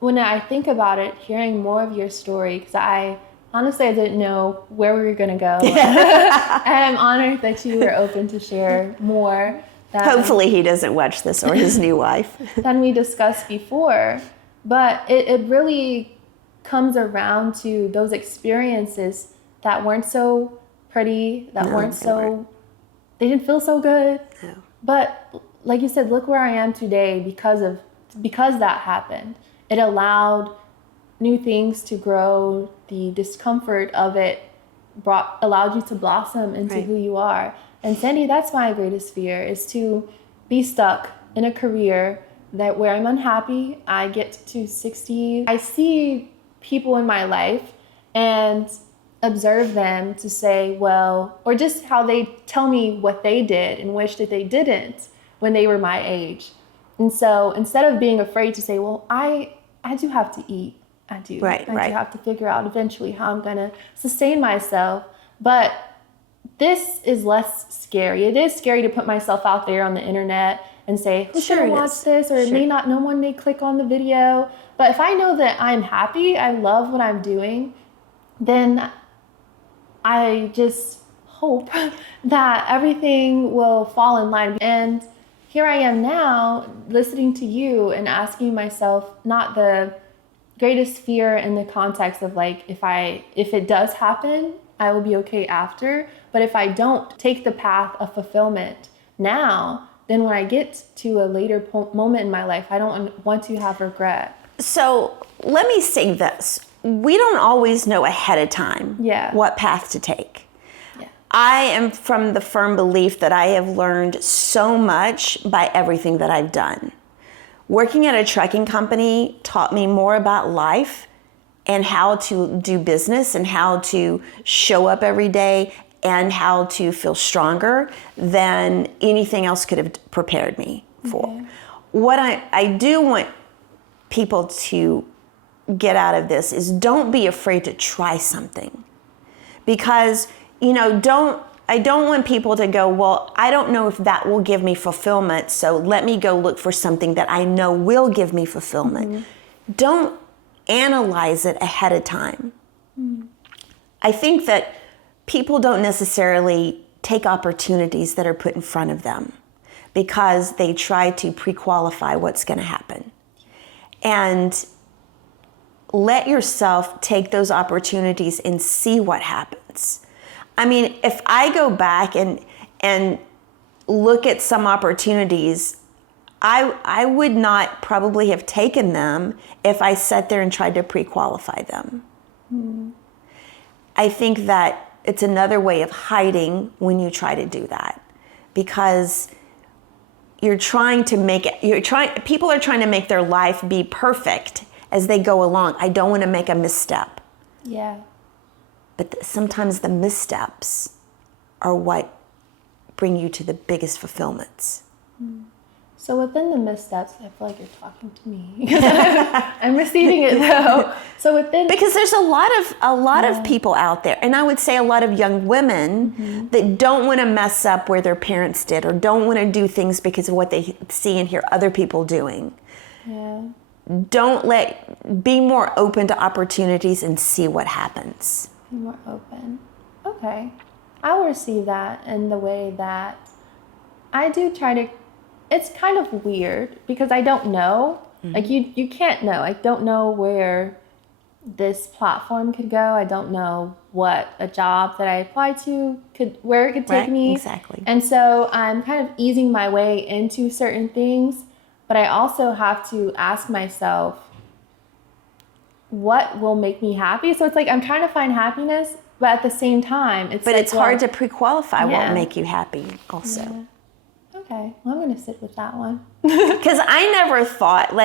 when I think about it, hearing more of your story, because I didn't know where we were going to go. And I'm honored that you were open to share more. Hopefully he doesn't watch this, or his new wife. Than we discussed before. But it really comes around to those experiences that weren't so pretty, they didn't feel so good. No. But like you said, look where I am today because that happened. It allowed new things to grow. The discomfort of it allowed you to blossom into who you are. And Sandy, that's my greatest fear, is to be stuck in a career where I'm unhappy. I get to 60. I see people in my life and observe them to say, well, or just how they tell me what they did and wish that they didn't when they were my age. And so instead of being afraid to say, well, I do have to eat. I do. Right. I do have to figure out eventually how I'm going to sustain myself. But this is less scary. It is scary to put myself out there on the internet and say, who's going to watch this? Or no one may click on the video. But if I know that I'm happy, I love what I'm doing, then I just hope that everything will fall in line. And here I am now listening to you and asking myself, not the greatest fear in the context of like, if it does happen, I will be okay after. But if I don't take the path of fulfillment now, then when I get to a later moment in my life, I don't want to have regret. So let me say this. We don't always know ahead of time what path to take. Yeah. I am from the firm belief that I have learned so much by everything that I've done. Working at a trucking company taught me more about life and how to do business and how to show up every day and how to feel stronger than anything else could have prepared me for. Okay. What I do want people to get out of this is don't be afraid to try something. Because, I don't want people to go, well, I don't know if that will give me fulfillment, so let me go look for something that I know will give me fulfillment. Mm-hmm. Don't analyze it ahead of time. Mm. I think that people don't necessarily take opportunities that are put in front of them because they try to pre-qualify what's going to happen. And let yourself take those opportunities and see what happens. I mean, if I go back and look at some opportunities, I would not probably have taken them if I sat there and tried to pre-qualify them. Mm. I think that it's another way of hiding when you try to do that, because you're trying to make it, people are trying to make their life be perfect as they go along. I don't want to make a misstep. Yeah. But sometimes the missteps are what bring you to the biggest fulfillments. So within the missteps, I feel like you're talking to me. I'm receiving it though. Because there's a lot of people out there, and I would say a lot of young women that don't want to mess up where their parents did, or don't want to do things because of what they see and hear other people doing. Yeah. Be more open to opportunities and see what happens. Be more open. Okay. I will receive that in the way that I do try to. It's kind of weird because I don't know. Mm-hmm. Like you can't know. I don't know where this platform could go. I don't know what a job that I applied to where it could take me. Exactly. And so I'm kind of easing my way into certain things, but I also have to ask myself, what will make me happy? So it's like I'm trying to find happiness, but at the same time, it's hard to pre-qualify what will make you happy also. Yeah. Okay, well, I'm going to sit with that one. Because I never thought,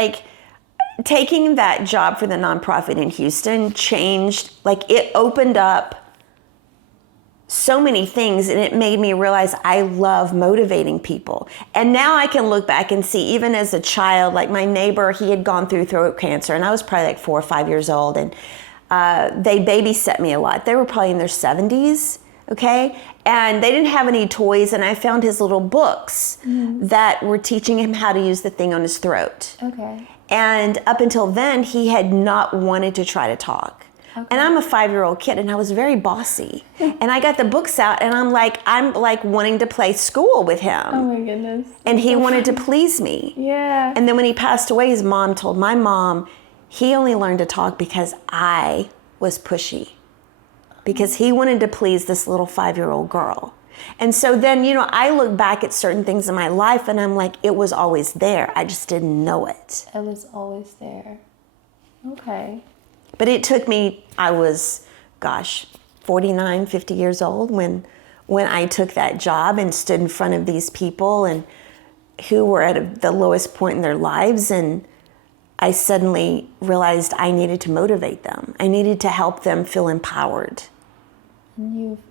taking that job for the nonprofit in Houston changed, it opened up so many things, and it made me realize I love motivating people. And now I can look back and see, even as a child, my neighbor, he had gone through throat cancer, and I was probably 4 or 5 years old, and they babysat me a lot. They were probably in their 70s. Okay, and they didn't have any toys, and I found his little books that were teaching him how to use the thing on his throat. Okay. And up until then, he had not wanted to try to talk. Okay. And I'm a 5-year-old kid, and I was very bossy. And I got the books out, and I'm wanting to play school with him. Oh my goodness. And he wanted to please me. Yeah. And then when he passed away, his mom told my mom he only learned to talk because I was pushy. Because he wanted to please this little 5-year-old girl. And so then, I look back at certain things in my life and I'm like, it was always there. I just didn't know it. It was always there. Okay. But it took me, I was, 49, 50 years old when I took that job and stood in front of these people and who were at the lowest point in their lives, and I suddenly realized I needed to motivate them. I needed to help them feel empowered.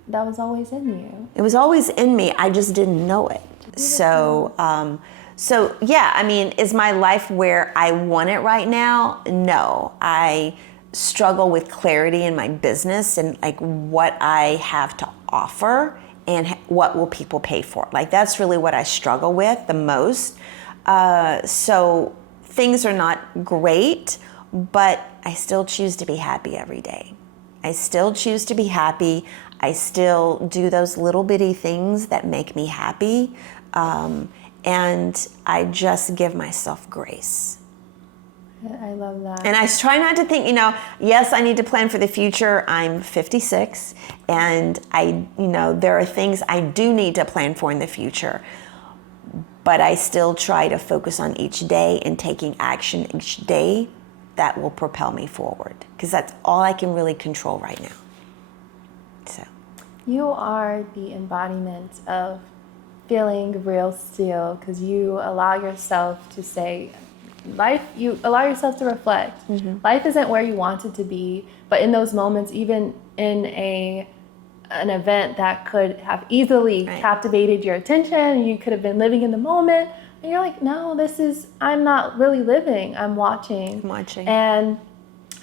That was always in you. It was always in me. I just didn't know it. So yeah, I mean, is my life where I want it right now? No. I struggle with clarity in my business and like what I have to offer and what will people pay for. Like that's really what I struggle with the most. So things are not great, but I still choose to be happy every day. I still choose to be happy. I still do those little bitty things that make me happy. And I just give myself grace. I love that. And I try not to think, yes, I need to plan for the future. I'm 56 and there are things I do need to plan for in the future. But I still try to focus on each day and taking action each day that will propel me forward. Because that's all I can really control right now. So. You are the embodiment of feeling real still, because you allow yourself to say, you allow yourself to reflect. Mm-hmm. Life isn't where you want it to be, but in those moments, even in an event that could have easily captivated your attention, you could have been living in the moment, and you're like, no, I'm not really living, I'm watching. And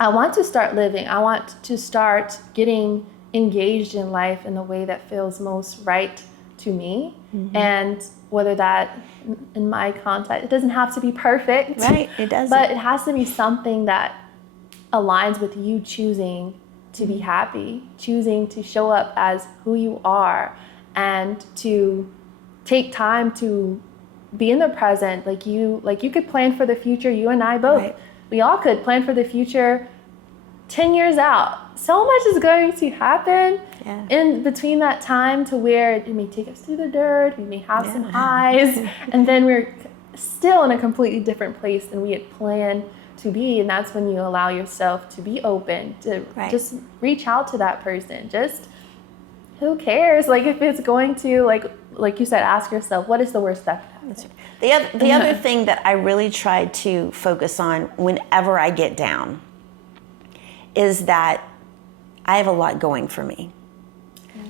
I want to start living. I want to start getting engaged in life in the way that feels most right to me. Mm-hmm. And whether that, in my context, it doesn't have to be perfect. Right, it doesn't. But it has to be something that aligns with you choosing to be happy, choosing to show up as who you are, and to take time to be in the present. Like you could plan for the future. You and I both, we all could plan for the future 10 years out. So much is going to happen in between that time to where it may take us through the dirt, we may have some highs, and then we're still in a completely different place than we had planned to be. And that's when you allow yourself to be open, to just reach out to that person. Just, who cares? Like if it's going to, like you said, ask yourself, what is the worst that could happen? The other thing that I really try to focus on whenever I get down is that I have a lot going for me.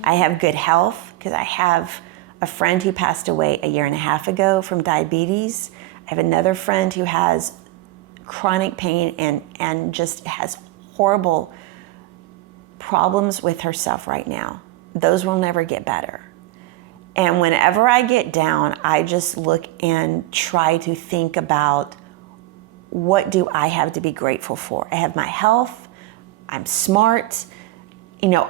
I have good health because I have a friend who passed away 1.5 years ago from diabetes. I have another friend who has chronic pain and just has horrible problems with herself right now. Those will never get better. And whenever I get down, I just look and try to think about, what do I have to be grateful for? I have my health. I'm smart,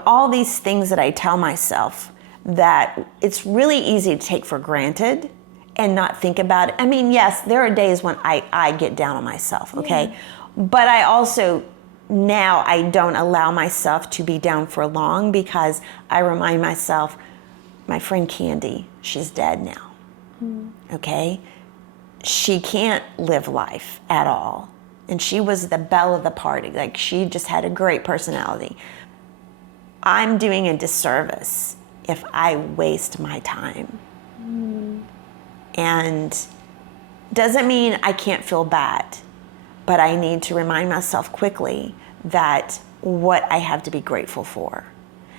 all these things that I tell myself that it's really easy to take for granted and not think about it. I mean, yes, there are days when I get down on myself, okay? Yeah. But I also, now I don't allow myself to be down for long, because I remind myself, my friend Candy, she's dead now, okay? She can't live life at all. And she was the belle of the party. Like, she just had a great personality. I'm doing a disservice if I waste my time. And doesn't mean I can't feel bad, but I need to remind myself quickly that what I have to be grateful for.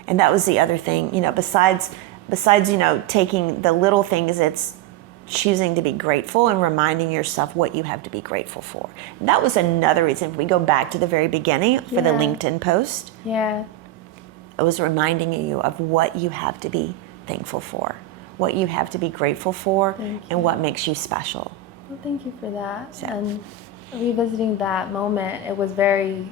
And that was the other thing, besides, taking the little things, it's choosing to be grateful and reminding yourself what you have to be grateful for. And that was another reason. If we go back to the very beginning for the LinkedIn post, it was reminding you of what you have to be thankful for, what you have to be grateful for, and what makes you special. Well, thank you for that. So. And revisiting that moment, it was very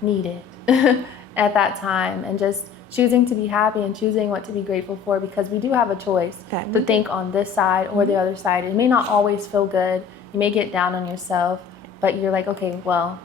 needed at that time, and just choosing to be happy and choosing what to be grateful for, because we do have a choice to think on this side or the other side. It may not always feel good. You may get down on yourself, but you're like, okay, well,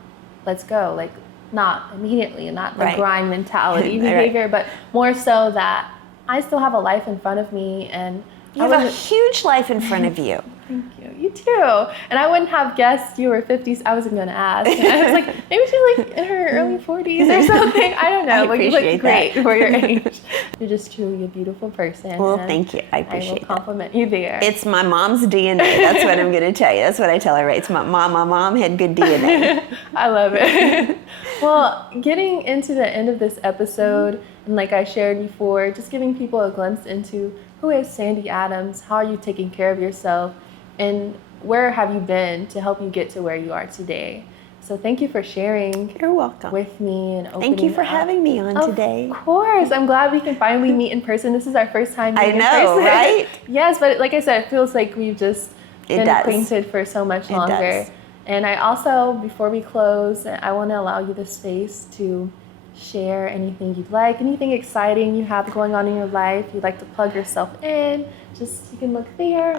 let's go. Like, not immediately, not the grind mentality behavior, but more so that I still have a life in front of me, and you have a huge life in front of you. Thank you. You too. And I wouldn't have guessed you were 50s. I wasn't going to ask. And I was like, maybe she's like in her early 40s or something. I don't know. But you look great for your age. You're just truly a beautiful person. Well, thank you. I appreciate it. I will compliment you there. It's my mom's DNA. That's what I'm going to tell you. That's what I tell her, right? It's my mom. My mom had good DNA. I love it. Well, getting into the end of this episode, and like I shared before, just giving people a glimpse into who is Sandy Adams, how are you taking care of yourself, and where have you been to help you get to where you are today. So thank you for sharing. You're welcome. With me and opening Thank you for having me on today. Of course. I'm glad we can finally meet in person. This is our first time meeting in person. I know, right? Yes, but like I said, it feels like we've just been acquainted for so much longer. It does. And I also, before we close, I want to allow you the space to share anything you'd like, anything exciting you have going on in your life. You'd like to plug yourself in. Just, you can look there.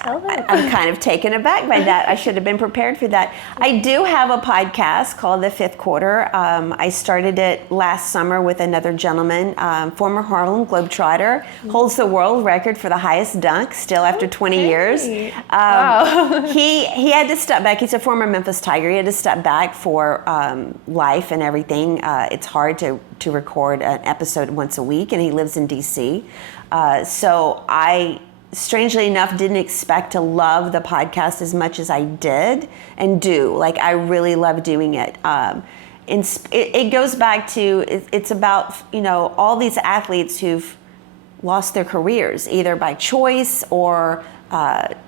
I'm kind of taken aback by that. I should have been prepared for that. I do have a podcast called The Fifth Quarter. I started it last summer with another gentleman, former Harlem Globetrotter, holds the world record for the highest dunk still after 20 years. Wow. He had to step back. He's a former Memphis Tiger. He had to step back for life and everything. It's hard to record an episode once a week, and he lives in D.C. So I, strangely enough, didn't expect to love the podcast as much as I did and do. Like, I really love doing it. It goes back to, it's about, all these athletes who've lost their careers, either by choice or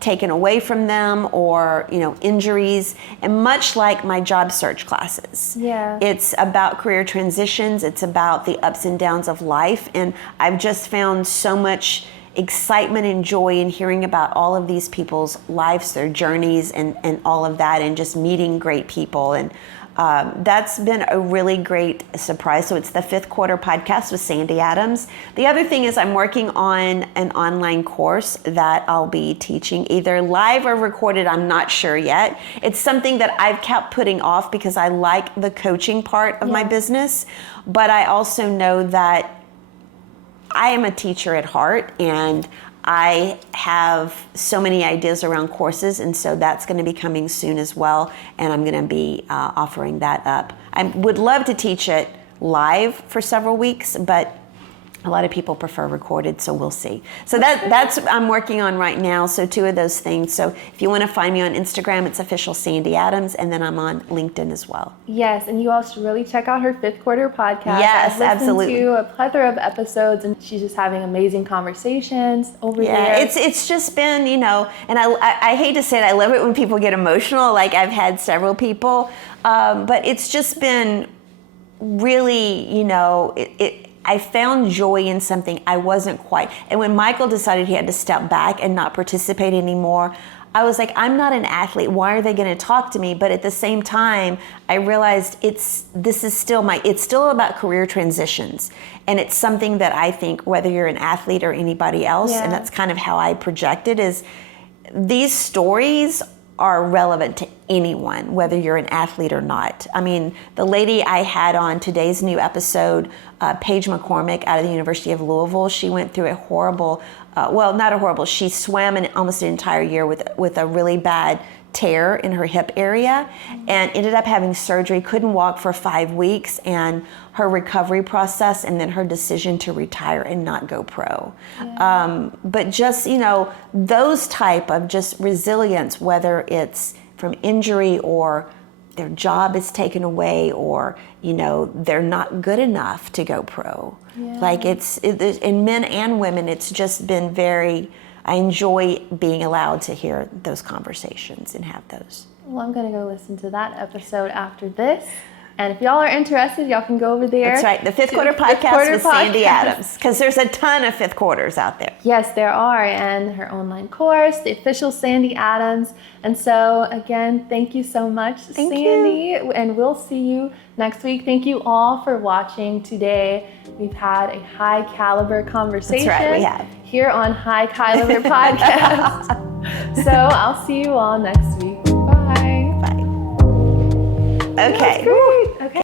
taken away from them, or, injuries. And much like my job search classes, it's about career transitions. It's about the ups and downs of life. And I've just found so much excitement and joy in hearing about all of these people's lives, their journeys, and all of that, and just meeting great people. And that's been a really great surprise. So it's the Fifth Quarter Podcast with Sandy Adams. The other thing is I'm working on an online course that I'll be teaching, either live or recorded. I'm not sure yet. It's something that I've kept putting off because I like the coaching part of my business, but I also know that I am a teacher at heart, and I have so many ideas around courses, and so that's going to be coming soon as well, and I'm going to be offering that up. I would love to teach it live for several weeks, but a lot of people prefer recorded, so we'll see. So that's I'm working on right now, so two of those things. So if you want to find me on Instagram, it's official Sandy Adams, and then I'm on LinkedIn as well. Yes, and you all should really check out her Fifth Quarter Podcast. Yes, absolutely. I've listened to a plethora of episodes, and she's just having amazing conversations over there. Yeah, it's just been, and I hate to say it, I love it when people get emotional, like I've had several people, but it's just been really, I found joy in something I wasn't quite. And when Michael decided he had to step back and not participate anymore, I was like, I'm not an athlete. Why are they going to talk to me? But at the same time, I realized it's still about career transitions. And it's something that I think, whether you're an athlete or anybody else, and that's kind of how I project it, is these stories are relevant to anyone, whether you're an athlete or not. I mean, the lady I had on today's new episode, Paige McCormick out of the University of Louisville, she went through a horrible, she swam almost an entire year with a really bad tear in her hip area and ended up having surgery, couldn't walk for 5 weeks, and her recovery process, and then her decision to retire and not go pro. But just, those type of just resilience, whether it's from injury or their job is taken away, or, they're not good enough to go pro. Like in men and women, it's just been I enjoy being allowed to hear those conversations and have those. Well, I'm going to go listen to that episode after this. And if y'all are interested, y'all can go over there. That's right. The Fifth Quarter Podcast with Sandy Adams. Because there's a ton of fifth quarters out there. Yes, there are. And her online course, the official Sandy Adams. And so, again, thank you so much, Sandy. You. And we'll see you next week. Thank you all for watching today. We've had a high caliber conversation. That's right, we have. Here on Hikylabur Podcast. So I'll see you all next week. Bye. Bye. Okay.